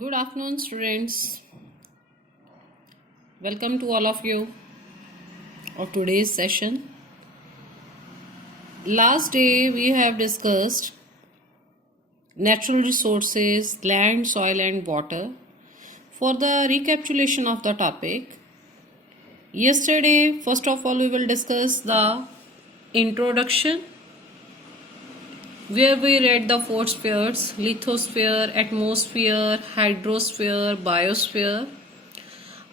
Good afternoon, students. Welcome to all of you of today's session. Last day we have discussed natural resources, land, soil, and water. For the recapitulation of the topic, yesterday, first of all, we will discuss the introduction, where we read the four spheres: lithosphere, atmosphere, hydrosphere, biosphere.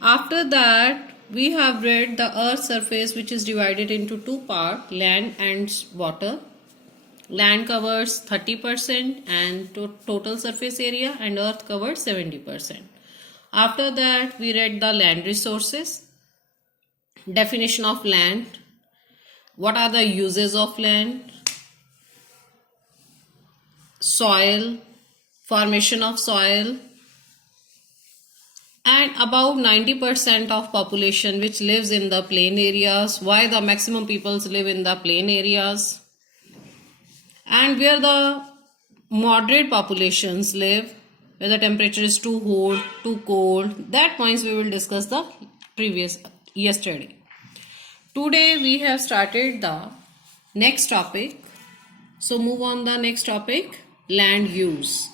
After that, we have read the Earth's surface, which is divided into two parts, land and water. Land covers 30% and total surface area, and Earth covers 70%. After that, we read the land resources, definition of land, what are the uses of land, soil, formation of soil, and about 90% of population which lives in the plain areas, why the maximum peoples live in the plain areas, and where the moderate populations live, where the temperature is too hot, too cold. That points we will discuss the yesterday. Today we have started the next topic. So move on the next topic, land use.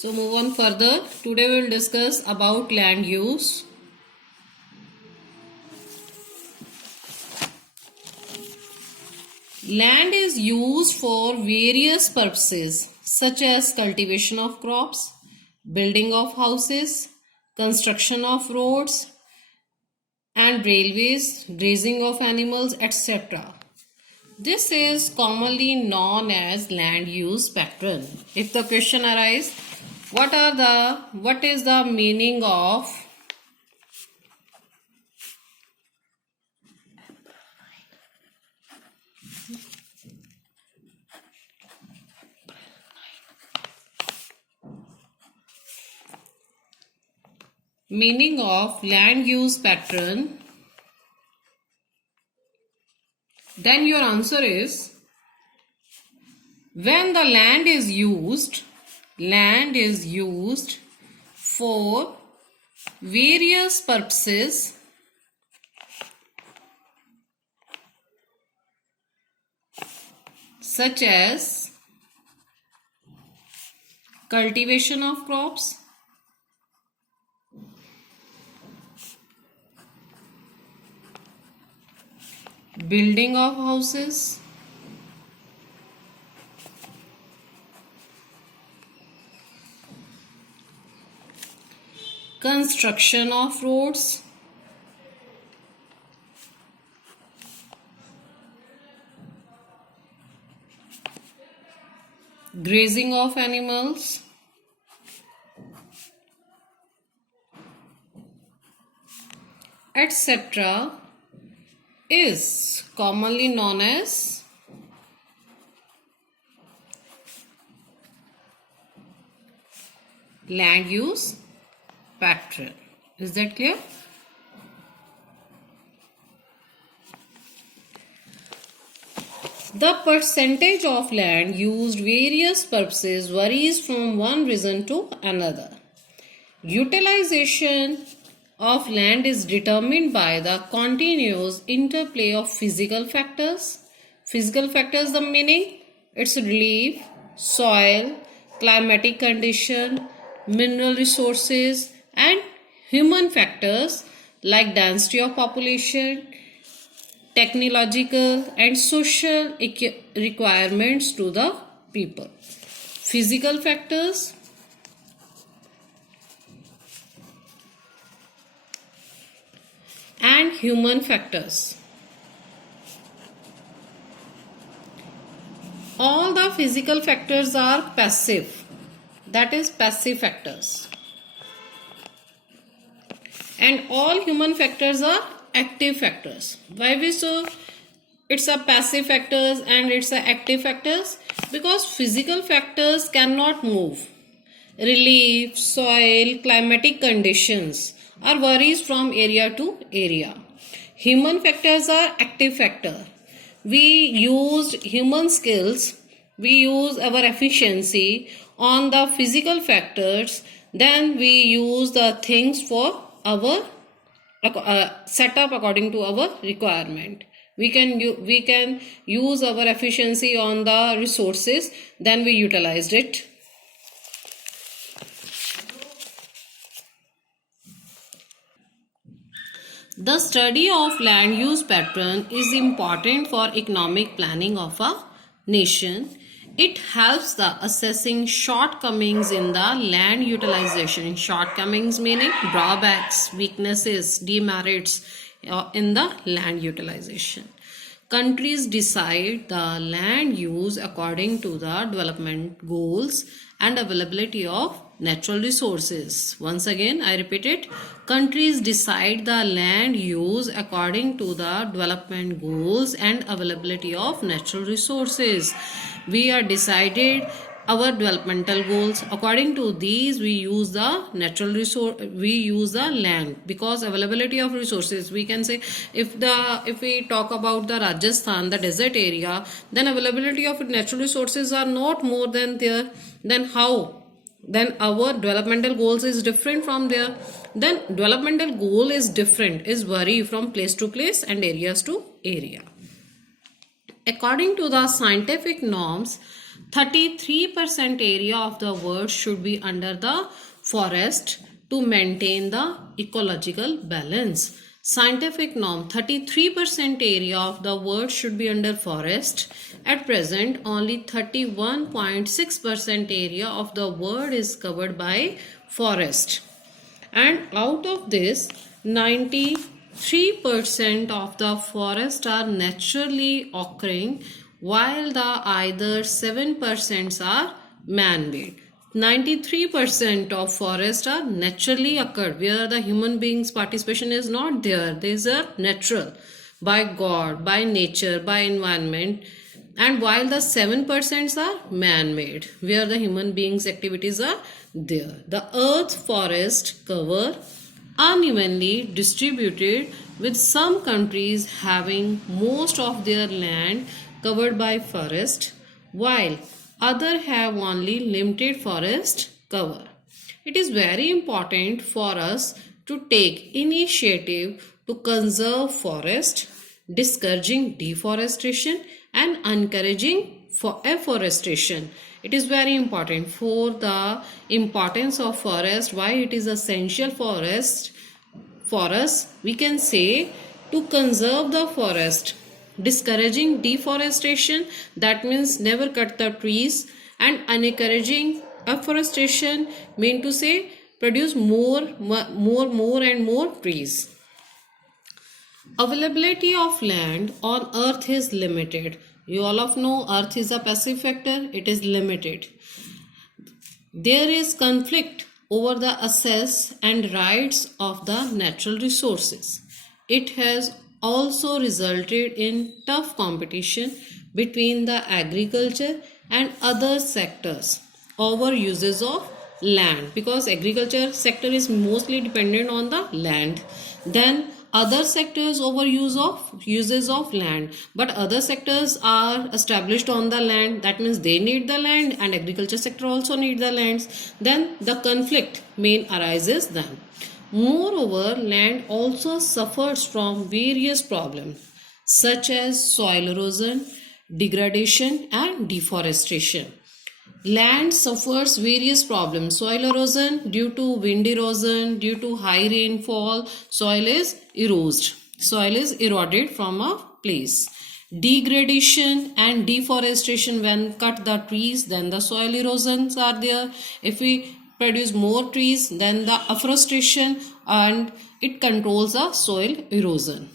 So move on further. Today we will discuss about land use. Land is used for various purposes such as cultivation of crops, building of houses, construction of roads and railways, raising of animals, etc. This is commonly known as land use pattern. If the question arises, what is the meaning of land use pattern, then your answer is, when the land is used for various purposes such as cultivation of crops, building of houses, construction of roads, grazing of animals, etc. is commonly known as land use pattern. Is that clear? The percentage of land used various purposes varies from one region to another. Utilization of land is determined by the continuous interplay of physical factors. Physical factors, the meaning, its relief, soil, climatic condition, mineral resources, and human factors like density of population, technological and social requirements to the people. Physical factors, and human factors. All the physical factors are passive, that is passive factors, and all human factors are active factors. Why we so it's a passive factors and it's a active factors? Because physical factors cannot move. Relief, soil, climatic conditions are varies from area to area. Human factors are active factor. we used human skills, we use our efficiency on the physical factors, then we use the things for our setup according to our requirement. We can use our efficiency on the resources, then we utilized it. The study of land use pattern is important for economic planning of a nation. It helps the assessing shortcomings in the land utilization. Shortcomings meaning drawbacks, weaknesses, demerits in the land utilization. Countries decide the land use according to the development goals and availability of natural resources. Once again, I repeat it. Countries decide the land use according to the development goals and availability of natural resources. We are decided our developmental goals. According to these, we use the natural resource, we use the land, because availability of resources, we can say if we talk about the Rajasthan, the desert area, then availability of natural resources are not more than there. Then how? Then our developmental goals is different from there. Then developmental goal is different, is vary from place to place and areas to area. According to the scientific norms, 33% area of the world should be under the forest to maintain the ecological balance. Scientific norm, 33% area of the world should be under forest. At present, only 31.6% area of the world is covered by forest. And out of this, 93% of the forests are naturally occurring, while the other 7% are man-made. 93% of forests are naturally occurred, where the human beings' participation is not there. These are natural, by God, by nature, by environment. And while the 7% are man-made, where the human beings' activities are there. The earth's forest cover unevenly distributed, with some countries having most of their land covered by forest, while others have only limited forest cover. It is very important for us to take initiative to conserve forest, discouraging deforestation and encouraging afforestation. It is very important for the importance of forest, why it is essential for us, we can say, to conserve the forest, discouraging deforestation, that means never cut the trees, and encouraging afforestation, mean to say produce more and more trees. Availability of land on earth is limited. You all of know earth is a passive factor, it is limited. There is conflict over the access and rights of the natural resources. It has also resulted in tough competition between the agriculture and other sectors over uses of land, because agriculture sector is mostly dependent on the land. Then other sectors over uses of land, but other sectors are established on the land, that means they need the land, and agriculture sector also need the lands. Then the conflict main arises then. Moreover, land also suffers from various problems such as soil erosion, degradation and deforestation. Land suffers various problems. Soil erosion, due to wind erosion, due to high rainfall, soil is eroded from a place. Degradation and deforestation, when cut the trees, then the soil erosions are there. If we produce more trees, then the afforestation, and it controls the soil erosion.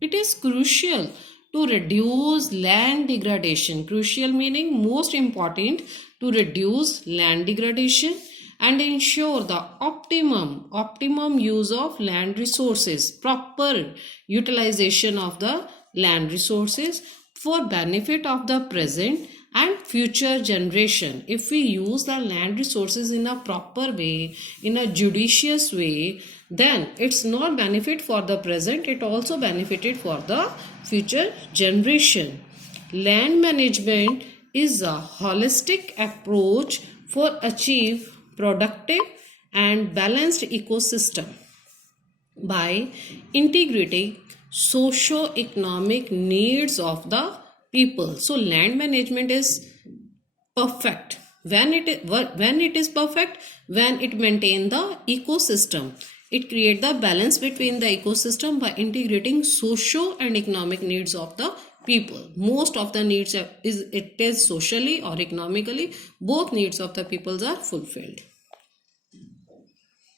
It is crucial to reduce land degradation. Crucial meaning most important, to reduce land degradation and ensure the optimum use of land resources, proper utilization of the land resources for benefit of the present and future generation. If we use the land resources in a proper way, in a judicious way, then it's not benefit for the present, it also benefited for the future generation. Land management is a holistic approach for achieve productive and balanced ecosystem by integrating socio-economic needs of the people. So land management is perfect when it is perfect, when it maintain the ecosystem. It create the balance between the ecosystem by integrating socio and economic needs of the people. Most of the needs is socially or economically, both needs of the peoples are fulfilled.